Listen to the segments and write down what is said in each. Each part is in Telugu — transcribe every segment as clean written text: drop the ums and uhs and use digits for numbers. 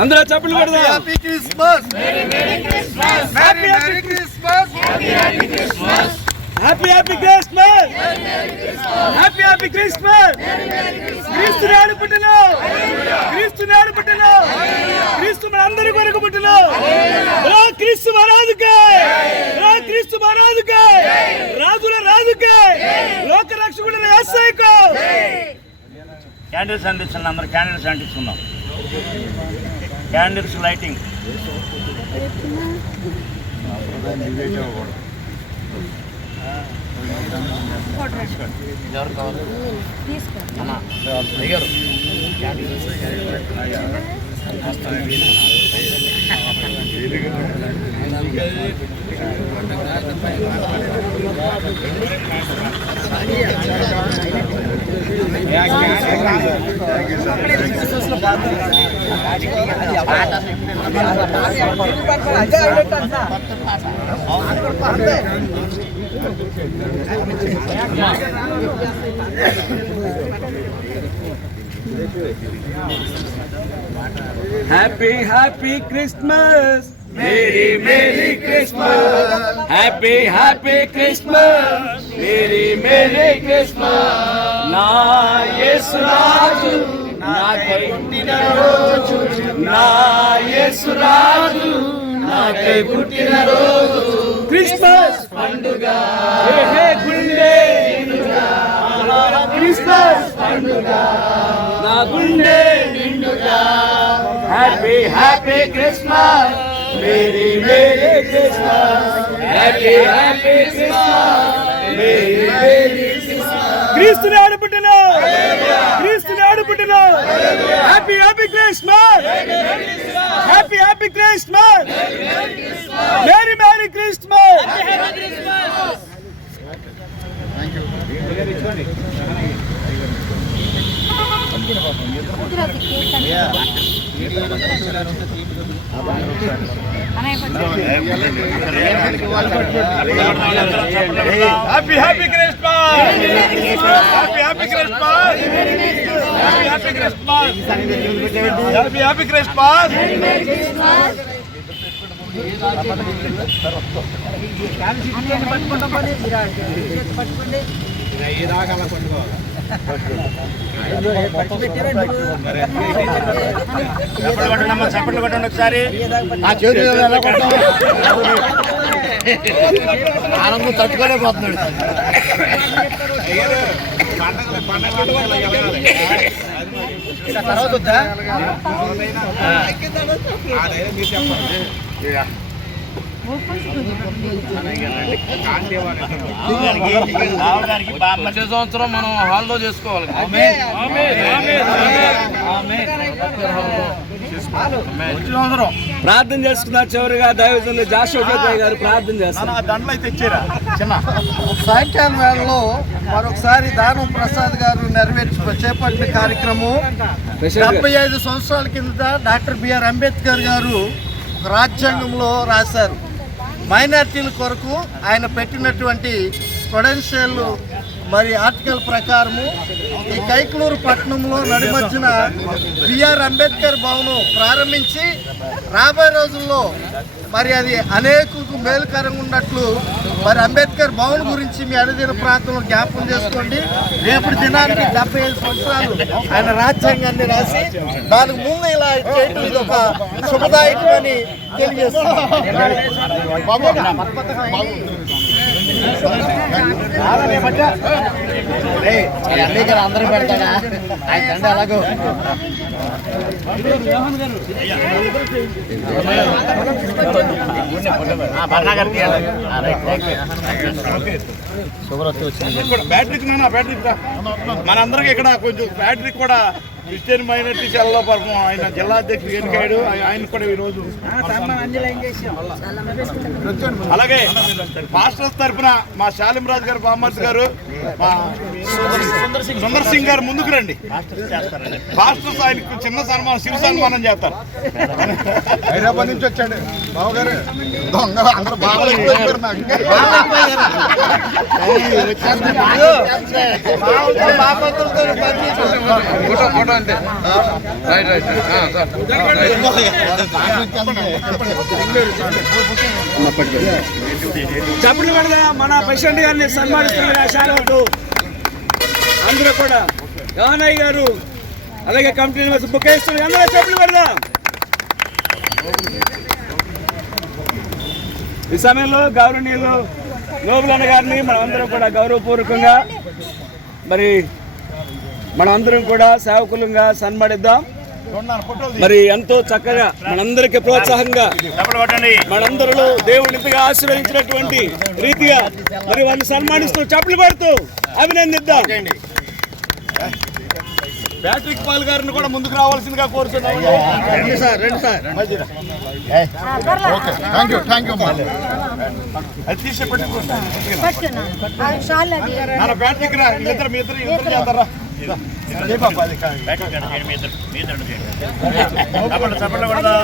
అందరూ చప్పట్లు కొడదాం. Happy Christmas, happy Christmas, happy happy Christmas, happy happy Christmas. క్రీస్తు నాడు పుట్టిను, క్రీస్తు నాడు పుట్టిను, క్రీస్తు మన అందరి కొరకు పుట్టిను. క్రీస్తు మహారాజుకే, క్రీస్తు మహారాజుకే, రాజుల రాజుకే, లోక రక్షకుడైన యేసయ్యకు. క్యాండిల్స్ అందించండి, అందరూ క్యాండిల్స్ అంటిస్తున్నాం. Candles lighting. ఎవరు కావాలి? అయ్యారు happy happy Christmas, merry merry Christmas, happy happy Christmas, merry merry Christmas. నా యేసు రాజు నాకై పుట్టిన రోజు, నా యేసు రాజు నాకై పుట్టిన రోజు. క్రిస్మస్ పండుగ గుండె నిండుగా, క్రిస్మస్ పండుగ నా గుండె నిండుగా. Happy happy Christmas, merry merry Christmas, happy happy Christmas, merry merry Christmas. క్రీస్తు నాడు పుట్టిను, క్రీస్తు నాడు పుట్టిను. Happy happy Christmas, happy happy Christmas, merry merry Christmas. Happy happy Christmas, happy happy Christmas, happy happy Christmas, happy happy Christmas. చప్పట్లు కొట్టండి ఒకసారి. ఆనందం తట్టుకోలేకపోతున్నాడు. తర్వాత వద్దా వచ్చే సంవత్సరం మనం హాల్లో చేసుకోవాలి. ప్రార్థన చేసుకున్నారు. చివరిగా దైవజనులు జాషువా గారు ప్రార్థన చేస్తారు. దండలు అయితే ఇచ్చారా చిన్న సాయంకాలం వేళలో మరొకసారి దానం ప్రసాద్ గారు చేపట్టిన కార్యక్రమం 75 సంవత్సరాల కిందట డాక్టర్ బిఆర్ అంబేద్కర్ గారు రాజ్యాంగంలో రాశారు. మైనార్టీల కొరకు ఆయన పెట్టినటువంటి పొటెన్షియల్ మరి ఆర్టికల్ ప్రకారము ఈ కైకలూరు పట్టణంలో నడిమధ్యన బిఆర్ అంబేద్కర్ భవనం ప్రారంభించి రాబోయే రోజుల్లో మరి అది అనేకులకు మేలుకరంగా ఉన్నట్లు మరి అంబేద్కర్ భవన్ గురించి మీ అనుదిన ప్రాంతంలో జ్ఞాపకం చేసుకోండి. రేపటి దినానికి 75 సంవత్సరాలు ఆయన రాజ్యాంగాన్ని రాసి దానికి ముందు ఇలా చేయటం ఇది ఒక శుభదాయకమని తెలియజేస్తున్నాం. అందరూ పెడతాడా ఆయన అలాగో బ్యాటరీకి బ్యాటరీ మనందరికి ఇక్కడ కొంచెం బ్యాటరీ కూడా క్రిస్టియన్ మైనారిటీ సెల్లో పాపం ఆయన జిల్లా అధ్యక్షుడు ఎన్నికాడు. ఆయన కూడా ఈరోజు అలాగే పాస్టర్స్ తరఫున మా శాలింరాజు గారు, బామ్మర్తి గారు, మా సుందర్ సింగ్ గారు ముందుకు రండి. పాస్టర్స్ ఆయనకు చిన్న సన్మానం, శివ సన్మానం చేస్తారు. హైదరాబాద్ నుంచి వచ్చాడు బావగారు. అందరూ బాగా చప్పట్లు పడదా మన ప్రెసిడెంట్ గారిని సన్మానిస్తున్న శాలతో అందరూ కూడా యోహానయ్య గారు అలాగే కమిటీ మెంబర్స్ బుకేస్తున్నారు. అందరూ చప్పట్లు పడదా. ఈ సమయంలో గౌరవనీయులు నోబులన్న గారిని మనమందరం కూడా గౌరవపూర్వకంగా మరి మనమందరం కూడా సేవకులంగా సన్మానిద్దాం. మరి ఎంతో చక్కగా మనందరికి ప్రోత్సాహంగా మనందరిలో దేవుని ఇంతగా ఆశీర్వదించినటువంటి రీతిగా మరి వారిని సన్మానిస్తూ చప్పట్లు పడుతూ అభినందిద్దాం. ప్యాట్రిక్ పాల్ గారిని కూడా ముందుకు రావాల్సిందిగా కోరుతున్నాం. రండి సార్. అది తీసే ప్యాట్రిక్ రా, ఇద్దరు చేస్తారా? చప్పట్లు పడదా.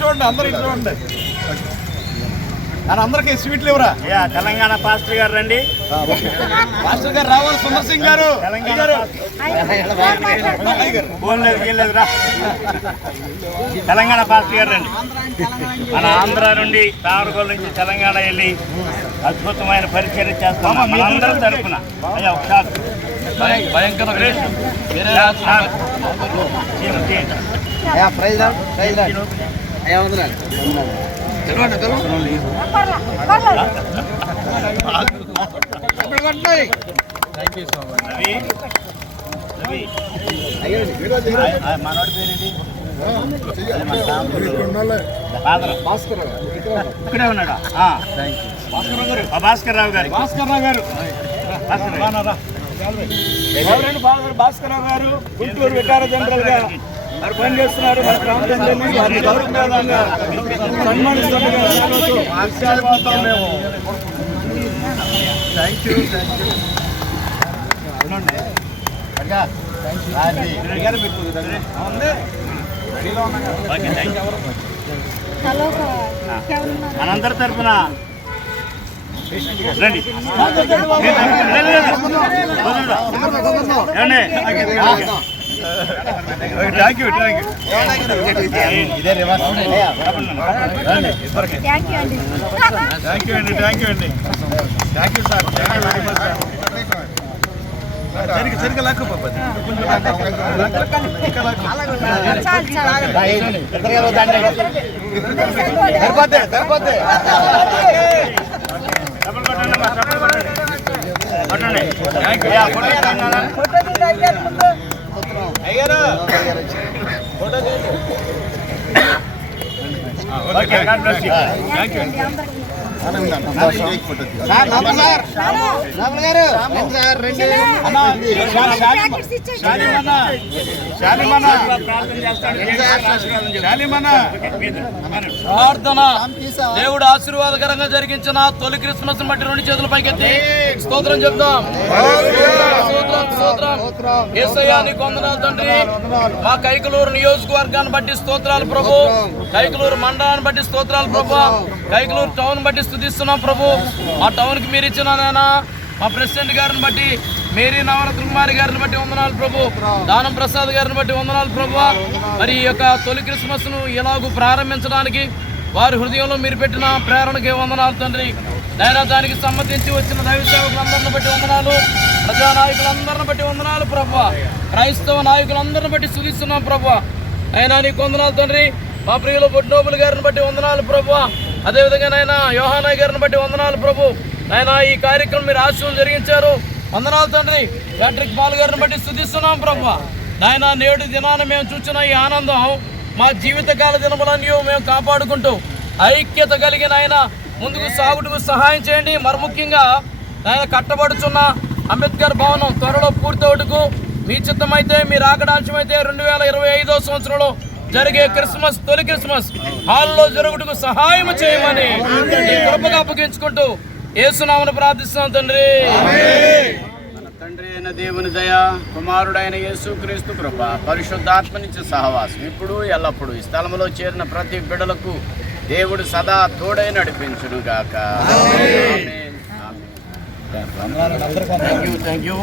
చూడండి, అందరూ ఇటు చూడండి. అందరికీ స్వీట్లు ఇవ్వరా? తెలంగాణ పాస్టర్ గారు రండి. పాస్టర్ గారు రావాలి. సుందర్ సింగ్ గారు తెలంగాణ పాస్టర్ గారు రండి. మన ఆంధ్ర నుండి తామరగోల నుంచి తెలంగాణ వెళ్ళి అద్భుతమైన పరిచయం చేస్తాం అందరం తరఫున. అయ్యా ఒకసారి మనోడి పేరేంటి? ఇక్కడే ఉన్నాడా? భాస్కర్ రావు గారు. భాస్కర్ రావు గారు గుంటూరు వికార జనరల్ గా మరి పనిచేస్తున్నారు. మన ప్రాంతంలో వారిని గౌరవంగా మనందరి తరఫున రండి. Thank you. ఇదే రివర్స్. థ్యాంక్ యూ అండి. Thank you sir. సరిగ్గా లాక్కు సరిపోతే ప్రార్థన. దేవుడు ఆశీర్వాదకరంగా జరిగించిన తొలి క్రిస్మస్ బట్టి రెండు చేతుల పైకెత్తి స్తోత్రం చెప్తాం. యేసయ్యా నీకు వందనాలు తండ్రి. మా కైకలూరు నియోజకవర్గాన్ని బట్టి స్తోత్రాలు ప్రభు. కైకలూరు మండలాన్ని బట్టి స్తోత్రాలు ప్రభు. కైకలూరు టౌన్ బట్టి స్తుతిస్తున్నాం ప్రభు. ఆ టౌన్ కి మీరు ఇచ్చిన నాయనా మా ప్రెసిడెంట్ గారిని బట్టి, మేరీ నవరత్న కుమారి గారిని బట్టి వందనాలు ప్రభు. దానం ప్రసాద్ గారిని బట్టి వందనాలు ప్రభు. మరి ఈ యొక్క తొలి క్రిస్మస్ ను ఎలాగూ ప్రారంభించడానికి వారి హృదయంలో మీరు పెట్టిన ప్రేరణకి వందనాలు తండ్రి. నాయనా దానికి సమ్మతించి వచ్చిన దైవ సేవకులందరిని బట్టి వందనాలు. ప్రజానాయకులందరిని బట్టి వందనాలు ప్రభు. క్రైస్తవ నాయకులందరిని బట్టి స్తుతిస్తున్నాం ప్రభు. అయినా నీకు వందనాలు తండ్రి. మా ప్రియులు బొడ్నోబుల్ గారిని బట్టి వందనాలు ప్రభు. అదేవిధంగా నాయన యోహానయ్య గారిని బట్టి వందనాలు ప్రభు. ఆయన ఈ కార్యక్రమం మీరు ఆశీర్వాదం జరిగించారు. వందనాలు తండ్రి. ప్యాట్రిక్ పాల్ గారిని బట్టి స్తుతిస్తున్నాం ప్రభు. నాయన నేడు దినాన మేము చూసిన ఈ ఆనందం మా జీవితకాల దినములన్నీ మేము కాపాడుకుంటూ ఐక్యత కలిగిన ఆయన ముందుకు సాగుటకు సహాయం చేయండి. మరి ముఖ్యంగా ఆయన కట్టబడుచున్న అంబేద్కర్ భవనం త్వరలో పూర్తవుటకు మీ చిత్తమైతే మీరు ఆకడాంశమైతే 2025వ సంవత్సరంలో జరిగే క్రిస్మస్ తొలి క్రిస్మస్ హాల్లో జరుగుటకు సహాయం చేయమని ఈ కృపగా అప్పగించుకుంటూ యేసునామమున ప్రార్థిస్తున్నాం తండ్రి. మన తండ్రి అయిన దేవుని దయ, కుమారుడైన యేసుక్రీస్తు కృప, పరిశుద్ధాత్మ నుంచి సహవాసం ఇప్పుడు ఎల్లప్పుడూ ఈ స్థలంలో చేరిన ప్రతి బిడ్డలకు దేవుడు సదా తోడై నడిపించును గాక. ఆమేన్. థాంక్యూ.